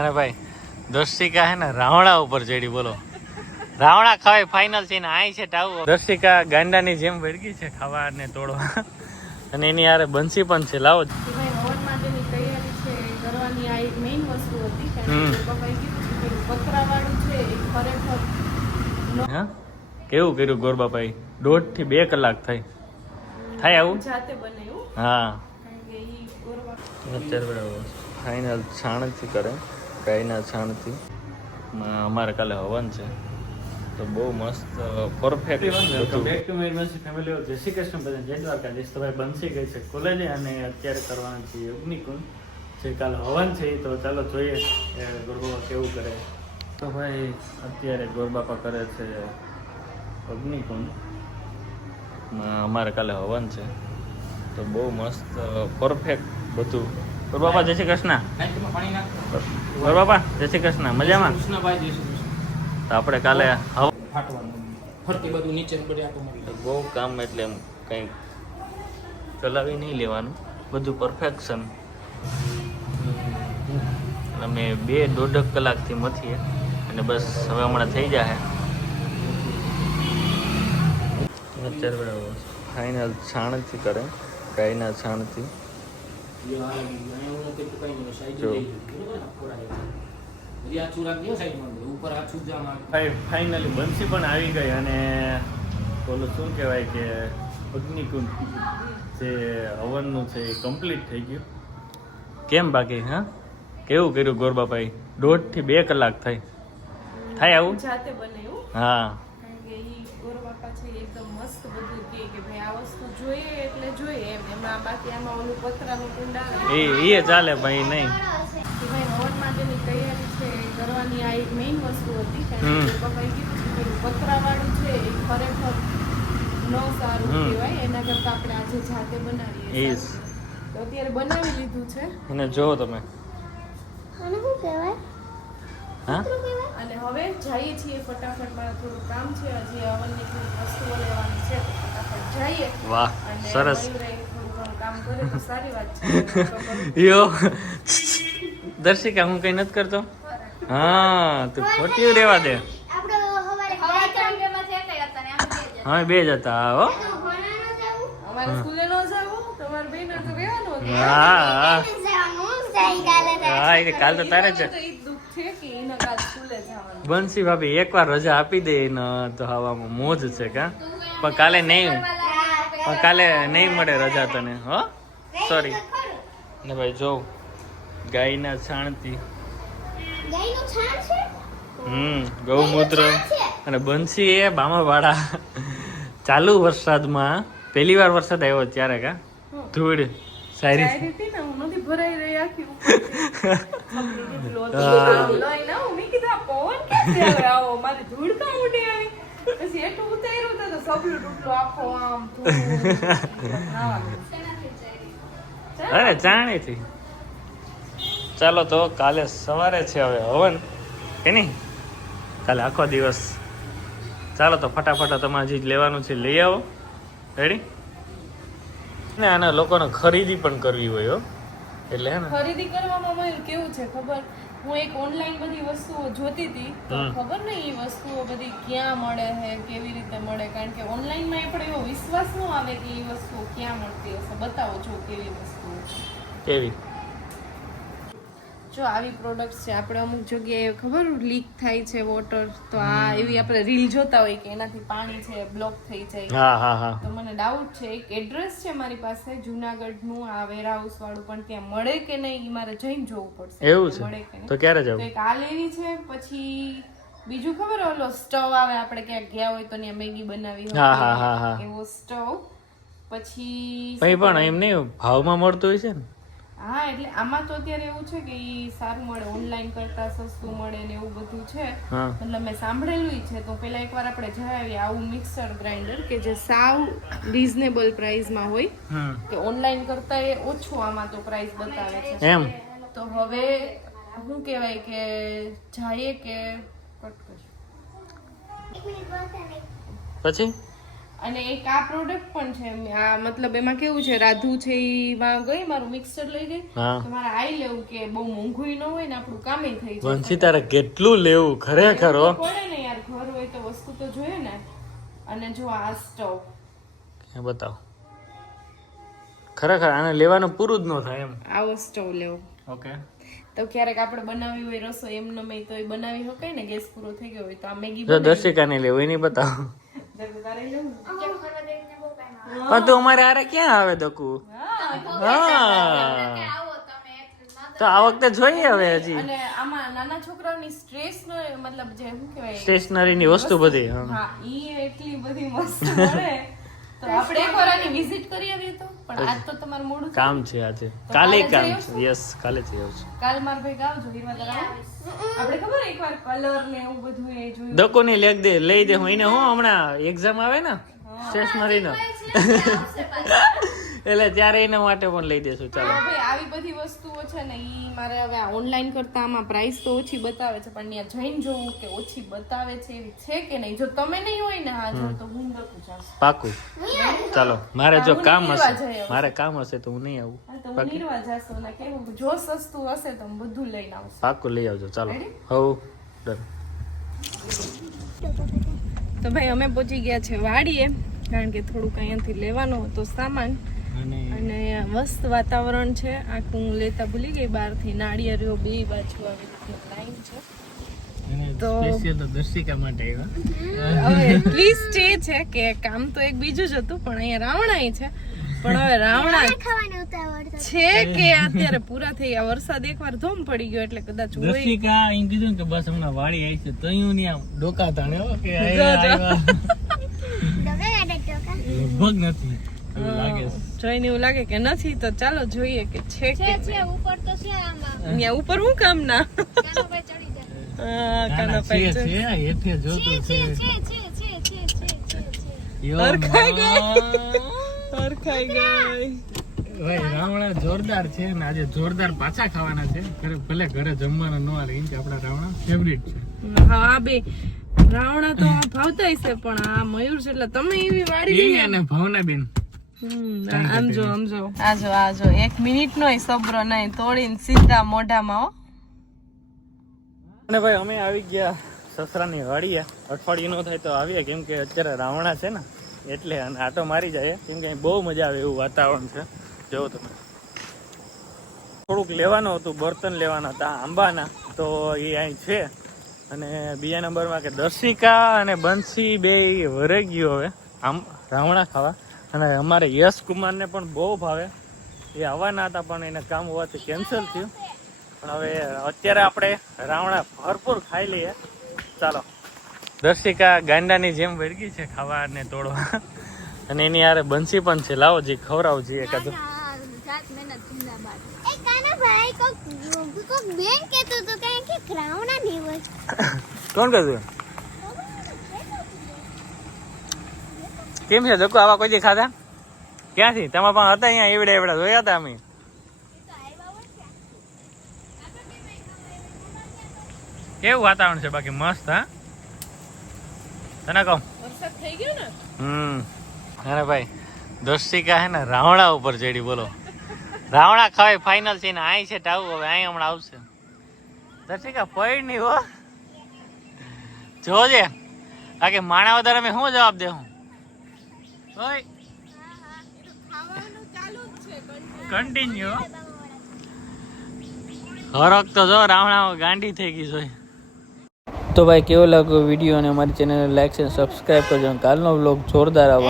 અરે ભાઈ દર્શિકા હે ને રાવણા ઉપર ચડી બોલો. રાવણા ખાવાય ફાઇનલ છે ને આય છે ટાવ દર્શિકા ગાંડાની જેમ વળગી છે ખાવા ને તોડવા. અને એની યારે બંસી પણ છે લાવો. કેવું કર્યું ગોરબાભાઈ દોઢથી બે કલાક થઈ. થાય આવું? હા. ફાઇનલ છાણથી કરે. ગાયના છાણથી માં અમારે કાલે હવન છે. તો બહુ મસ્ત પરફેક્ટ બેક ટુ માય મસી ફેમિલી જય શ્રી કૃષ્ણ બધા જય દ્વારકાધીશ. તો ભાઈ બનશી ગઈ છે? કોલેજે અને અત્યારે કરવાના છે અગ્નિકુંડ જે કાલે હવન છે તો ચાલો જોઈએ એ ગોરબાપા કેવું કરે. તો ભાઈ અત્યારે ગોરબાપા કરે છે અગ્નિકુંડમાં અમારે કાલે હવન છે. તો બહુ મસ્ત પરફેક્ટ બધું. ગોરબાપા જય શ્રી કૃષ્ણ. બાપા જય શ્રી કૃષ્ણ. મજામાં? તો આપણે કાલે બહુ કામ એટલે એમ કંઈ ચલાવી નહીં લેવાનું. બધું પરફેક્શન અમે બે દોઢક કલાકથી મથીએ અને બસ હવે હમણાં થઈ જાય અત્યારે ફાઈનલ છાણથી કરે. ગાયના છાણથી. ફાઇનલી બંસી પણ આવી ગઈ અને બોલો શું કહેવાય કે અગ્નિકુંડ જે હવનનું છે એ કમ્પ્લીટ થઈ ગયું. કેમ બાકી હા? કેવું કર્યું ગોરબાભાઈ દોઢથી બે કલાક થઈ. થાય આવું? જાતે બનાવ્યું? હા કારણ કે ઈ ગોરબાપા છે એકદમ મસ્ત બધું કે કે ભાઈ આ વસ્તુ જોઈએ એટલે જોઈએ એમ. એમાં બાકી આમાં ઓલું પતરાનું કુંડા એ એ ચાલે ભાઈ નહીં. કે ભાઈ હવન માટેની તૈયારી છે કરવાની આ એક મેઇન વસ્તુ હતી કારણ. કે પપ્પાએ કીધું કે પતરાવાળું છે એ ખરેખર ન સારું. કહેવાય. એના કરતાં આપણે આજે જાતે બનાવીએ. તો અત્યારે બનાવી લીધું છે. અને જો તમે. આને શું કહેવાય? હા? હવે જઈએ છીએ ફટાફટ મારે થોડું કામ છે હજી અવનની થોડી વસ્તુઓ લેવાની છે ફટાફટ જઈએ. વાહ સરસ. કામ કરે તો સારી વાત છે. યો. દર્શિકા હું કઈ નથી કરતો? હા તું ખોટી રહેવા દે. હા બે જ હતા હો. હા. હા કાલ તો તારે જ તો ઈ દુઃખ છે કે એને કાલ સ્કૂલે જવાનું બંસી ભાભી એકવાર રજા આપી દે ને તો હવામાં મોજ છે કા? પણ કાલે નહીં. પણ કાલે નહીં મળે રજા તને હો? સોરી ને ભાઈ જો ગાયના છાણથી. હમ ગૌમૂત્ર અને બંસી એ બામાવાળા. ચાલુ વરસાદમાં પહેલી વાર વરસાદ આવ્યો ત્યારે કા? ધૂળ. શાયરી હતી ને હું નથી ભરાઈ રહી આખી ઉપર ડૂબલું કીધું, પવન ક્યાંથી આવે? મારે ધૂળ કાં ઉડી આવી? પછી એટલું ઉતાર્યું તો તો સપલું આખો આમ અરે જાણે જાણીથી ચાલો તો કાલે સવારે છે હવે હવન કે નહીં? કાલે આખો દિવસ. ચાલો તો ફટાફટ તમારે જે લેવાનું છે લઈ આવો. રેડી ને આના લોકોને ખરીદી પણ કરવી હોય હો. એટલે હે ને. ખરીદી કરવામાં મને કેવું છે ખબર? હું એક ઓનલાઈન બધી વસ્તુઓ જોતી હતી ખબર નહીં એ વસ્તુઓ બધી ક્યાં મળે છે કેવી રીતે મળે? કારણ કે ઓનલાઈનમાં આપણે એવો વિશ્વાસ ન આવે કે એ વસ્તુઓ ક્યાં મળતી હશે. બતાવો જો કેવી વસ્તુઓ કેવી? જો આવી પ્રોડક્ટ છે આપણે અમુક જગ્યાએ ખબર લીક થાય છે વોટર તો આ એવી આપણે રીલ જોતા હોય કે એનાથી પાણી છે બ્લોક થઈ જાય. હા હા હા. તો મને ડાઉટ છે એક એડ્રેસ છે મારી પાસે જુનાગઢનું આ વેરહાઉસ વાળું પણ ત્યાં મળે કે નહીં મારે જઈને જોવું પડશે એવું મળે કે છે નહીં. તો ક્યારે જવું? એક આ લેવી છે પછી બીજું ખબર ઓલો સ્ટવ આવે આપણે ક્યાંક ગયા હોય તો ત્યાં મેગી બનાવી હોય. એવો સ્ટવ પછી પછી પણ એમ નહીં ભાવમાં મળતું હોય છે ને. હા એટલે આમાં તો અત્યારે એવું છે કે ઈ સારું મળે ઓનલાઈન કરતા સસ્તું મળે ને એવું બધું છે. મતલબ મેં સાંભળેલું છે તો પેલા એકવાર આપણે જણાવીએ આવું મિક્સર ગ્રાઇન્ડર કે જે સાવ રીઝનેબલ પ્રાઇસમાં હોય. કે ઓનલાઈન કરતા એ ઓછું આમાં તો પ્રાઇસ બતાવે છે. એમ. તો હવે શું કહેવાય કે જાઈએ કે કટ. પછી? અને એક આ પ્રોડક્ટ પણ છે આ મતલબ એમાં કેવું છે રાધુ છે એ માં ગઈ મારું મિક્સર લઈ ગઈ. મારે આઈ લેવું કે બહુ મોંઘું ન હોય ને આપણું કામે થઈ જાય. વંશી તારે કેટલું લેવું? ખરેખર પડે ને યાર ઘર હોય તો વસ્તુ તો જોઈએ ને. અને જો આ સ્ટવ બતાવો. ખરેખર આને લેવાનું પૂરું જ ન થાય એમ. આવો સ્ટવ લેવો. ઓકે. તો ક્યારેક આપણે બનાવી હોય રસોઈ એમને મેં તો એ બનાવી શકાય ને ગેસ પૂરો થઈ ગયો હોય તો આ મેગી જો દર્શિકાને લેવું એની બતાવો. પણ તું અમારે આરે ક્યાં આવે દકુ હા. તો આ વખતે જોઈએ હવે હજી. અને આમાં નાના છોકરાઓની સ્ટ્રેસ નો મતલબ જે શું કહેવાય? સ્ટેશનરીની વસ્તુ બધી હા ઈ એટલી બધી મસ્ત મળે. તો આપણે એકવાર આની વિઝિટ કરી આવીએ તો? પણ આજ તો તમારું મોડું કામ છે આજે. કાલે કામ છે. યસ કાલે જ આવ્યું છે કાલ માર ભાઈ આવજો હીરવા તળાવ આપણે ખબર એકવાર કલર ને એવું બધું એ જોયું? દકોને લેખ દે લઈ દે હું. એને હું હમણાં એક્ઝામ આવે ને? સ્ટેશનરી નો. એટલે ત્યારે એના માટે પણ લઈ દેશું ચાલો. ભાઈ આવી બધી વસ્તુઓ છે ને ઈ મારે હવે ઓનલાઈન કરતા આમાં પ્રાઇસ તો ઓછી બતાવે છે પણ ત્યાં જઈને જોવું કે ઓછી બતાવે છે એવી છે કે નહીં? જો તમે નહીં હોય ને હાજર તો હું લખું જાઉં પાકું. ચાલો મારે જો કામ હશે. મારે કામ હશે તો હું નહીં આવું. તો નીરવા જાશો ને કેવું જો સસ્તું હશે તો હું બધું લઈને આવશું પાકું લઈ આવજો ચાલો. હવ ડન. તો ભાઈ અમે પહોંચી ગયા છે વાડીએ કારણ કે થોડુંક અહીંયાથી લેવાનો હતો સામાન. અને મસ્ત વાતાવરણ છે. આખું હું લેતા ભૂલી ગઈ. બહારથી નાળિયેરીઓ બે બાજુ આવી રીતની લાઈન છે. તો- દર્શિકા માટે હવે ટ્વિસ્ટ એ છે કે કામ તો એક બીજું જ હતું પણ અહીંયા રાવણાય છે. પણ હવે રાવણા ખાવાનું ઉતાવળ તો છે કે અત્યારે પૂરા થઈ ગયા. વરસાદ એકવાર ધોમ પડી ગયો એટલે કદાચ દર્શિકા એમ કીધું કે બસ હમણાં વાડી આવી છે. આમ ડોકા તાણે કે લગભગ નથી. લાગે છે. જોઈને એવું લાગે કે નથી તો ચાલો જોઈએ કે છે કે ઉપર તો છે આમાં ઉપર હું કામ ના? રાવણા જોરદાર છે ને આજે જોરદાર પાછા ખાવાના છે. ઘરે ભલે ઘરે જમવાનો નો આવે કે આપણા રાવણા ફેવરિટ છે. હા બે રાવણા તો ભાવતા છે પણ આ મયુર છે એટલે તમે એવી વાળી અને ભાવના બેન આમ જો આમ જો. આ જો આ જો. એક મિનિટ નો સબ્રો નહીં તોડીને સીધા મોઢામાં અને ભાઈ અમે આવી ગયા સસરાની વાડીએ. અઠવાડિયું નો થાય તો આવીએ કેમ કે અત્યારે રાવણા છે ને એટલે આટો મારી જાય કેમ કે અહીં બહુ મજા આવે એવું વાતાવરણ છે. જોવો તમે. થોડુંક લેવાનું હતું બર્તન લેવાના હતા આંબાના. તો એ અહીં છે. અને બીજા નંબરમાં કે દર્શિકા અને બંસી બે વરે ગયું હવે. આમ રાવણા ખાવા. અને અમારે યશ કુમારને પણ બહુ ભાવે. એ આવવાના હતા પણ એને કામ હોવાથી કેન્સલ થયું. પણ હવે અત્યારે આપણે રાવણા ભરપૂર ખાઈ લઈએ. ચાલો. દર્શિકા ગાંડાની જેમ વળગી છે ખાવા અને તોડવા. અને એની યારે બંસી પણ છે. લાવો જી ખવડાવો જી એક જાત કોણ જિંદાબાદ એ કાના ભાઈ કોક કોક બેન કહેતો તો કે કે ક્રાઉના દિવસ કોણ કહેતું કેમ છે? ધક્કો આવા કોઈ દી ખાધા ક્યાંથી? તમે પણ હતા અહીંયા એવડા એવડા જોયા હતા અમે. કેવું વાતાવરણ છે બાકી? મસ્ત હા? તને કહું? વરસાદ થઈ ગયો ને? હમ. અરે ભાઈ દર્શિકા હે ને રાવણા ઉપર ચડી બોલો. રાવણા ખાવાય ફાઇનલ છે ને અહીં છે ટાવું હવે અહીં હમણાં આવશે. દર્શિકા પડ નહીં હો. જોજે. બાકી માણા વધારે અમે શું જવાબ દે હું ઓય કન્ટિન્યુ હરક તો જો રાવણા ગાંડી થઈ ગઈ જોઈ તો ભાઈ, કેવો લાગ્યો વીડિયો અને અમારી ચેનલને લાઈક છે સબસ્ક્રાઈબ કરજો કાલનો વ્લોગ જોરદાર આવવાનો.